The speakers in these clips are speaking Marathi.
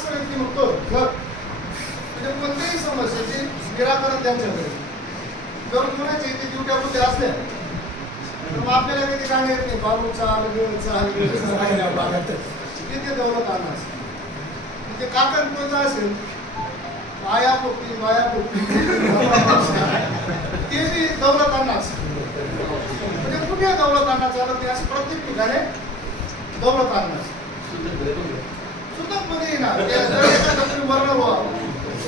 असं व्यक्तिमत्व म्हणजे कोणत्याही समस्येचे निराकरण त्यांच्याकडे जर कोणाच्या इथे ड्युट्यामध्ये असल्या तर मग आपल्याला काही गाणे येत नाही बाबू चाल तिथे दौलत आणा म्हणजे काकण कोणता असेल माया पोपटी ते बी दौलत आणा म्हणजे कुठे दौलत आणा चालत नाही असं प्रत्येक ठिकाणी दौलत आणा सुद्धा मध्ये ना वर्ण व्हा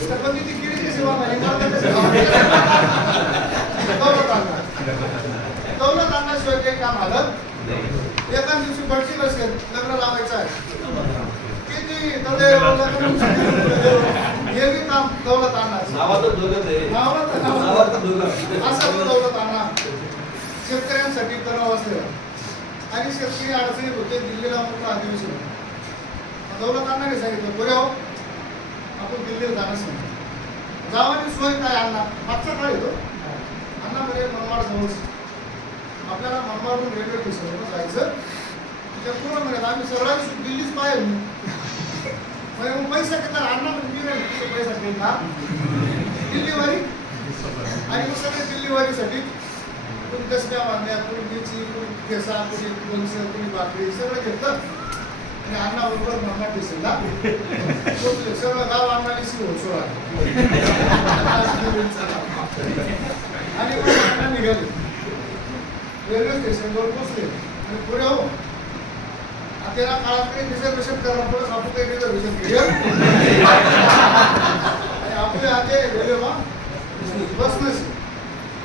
तर पण ती किडीची सेवा नाही दौलत आणण्याशिवाय काही काम आलं एका दिवशी बडची नसेल लग्न लावायचं आहे किती हे बी काम दौलत आणणार असं दौलत आणणार शेतकऱ्यांसाठी तणाव असलेला आणि शेतकरी अडचणीत होते दिल्लीला मोठं अधिवेशन दौलत आणणारे सांगितलं बरे हो आपण दिल्लीला जाणं सांगितलं जावानी सोय काय आणणार मागचा काळ येतो अण्णा म्हणजे मनमाड समोर आपल्याला मनमाडून रेल्वे स्टेशनवर जायचं त्या पूर्ण महिन्यात आम्ही सगळ्या दिल्लीच पाहिजे मग पैसा घेतला अण्णा म्हणजे पैसा घेतला दिल्लीवारी आणि मग सगळे दिल्लीवारीसाठी कोणी दसऱ्या बांधल्या कोणी मिरची कोणी ठेसा कोणी लोणचं कोणी भाकरी सगळं घेतलं आणि अण्णा बरोबर मनमाड स्टेशनला पोचले सगळं गाव अण्णाने सोळा आणि मग अण्णा निघाले रेल्वे स्टेशनवर पोचले आणि पुढे हो त्याला काळात काही रिझर्वेशन करायला पुढे आपण काही रिझर्वेशन केलं आणि आपले आते रेल्वे बस नसे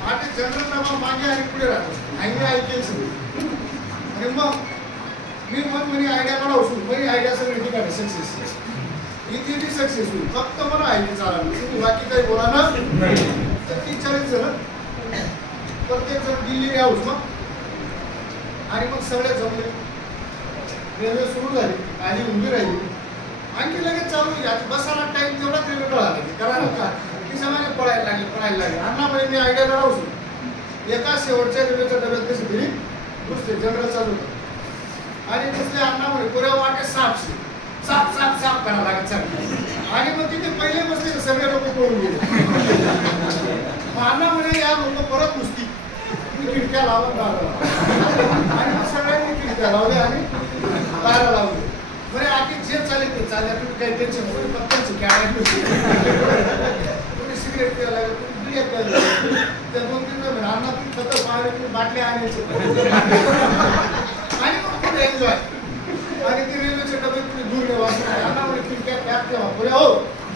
आते जनरल डबा मागे आणि पुढे राहतो आईने ऐकेल सगळी आणि मग मी मग म्हणे आयडिया काढावं म्हणे आयडिया सगळी ठिकाणी सक्सेस इथे ती सक्सेस होईल फक्त मला आयडिया चालणार तुम्ही बाकी काही बोला ना तर 40 जण प्रत्येक जण दिल्ली हाऊस मग आणि मग सगळे जमले रेल्वे सुरू झाली आणि उभी राहिली आणखी लगेच चालू झाली बसायला टाइम तेवढा रेल्वे कळाला करायला का की समाने पळायला लागले अण्णा म्हणजे मी आयडिया काढावं एका शेवटच्या रेल्वेच्या डब्यात कशी तरी घुसले जनरल चालू आणि दुसरे अण्णा म्हणे पुऱ्या वाटे साफ करावं लागत चालू आणि मग तिथे पहिले बसले सगळे लोक पळून गेले अण्णा म्हणे या लोक परत नुसती खिडक्या लावून दारा आणि मग सगळ्यांनी खिडक्या लावल्या आणि दारा लावले म्हणजे आधी जे चालेल ते चालेल तुम्ही काही टेन्शन कोणी पत्त्यांची कोणी सिगरेट प्यायला लागलं कोणी बिड्या प्यायला त्या 2-3 जण अण्णा तुम्ही खतं पाहिले तुम्ही बाटल्या आणायचे आणि मग खूप एन्जॉय आणि ते रेल्वेचे डबे तुम्ही दूर नेवा अण्णा म्हणजे खिडक्या पॅक ठेवा पुढे हो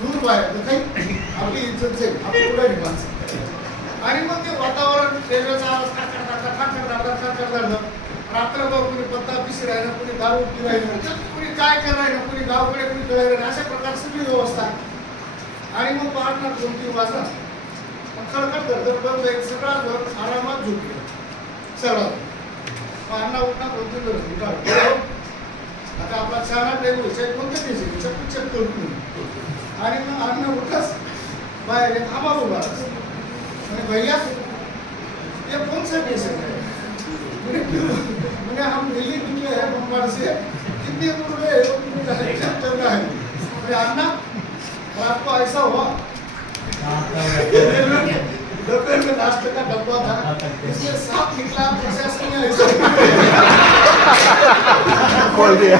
दूर बाहेर तर काही आपली इज्जत जाईल आपली पुढे निघायचं आणि मग ते वातावरण रेल्वेचा आवाज रात्रभर कुणी पत्ता पिशी राहिलं कुणी दारू पी राहिलं कुणी काय करायला कुणी गावकडे कुणी करायला अशा प्रकार सगळी व्यवस्था आणि मग पहाटला 2-3 वाजता खडखड धडधड बंद जाईल सगळा घर आरामात झोपले सगळा अण्णा उठणा 2-3 दिवस आता आपला चहा टेबल कोणत्या दिवशी चेक करून आणि मग अण्णा उठलाच बाहेर एक थांबा उभा भैया ये कौन सा पेशेंट है मैंने हम दिल्ली निकले हैं मुंबई से कितने दूर गए चेक करना है मैंने अन्ना और आपको ऐसा हुआ डब्बे में नाश्ते का डब्बा था इसमें सांप निकला प्रशासन ने ऐसा खोल दिया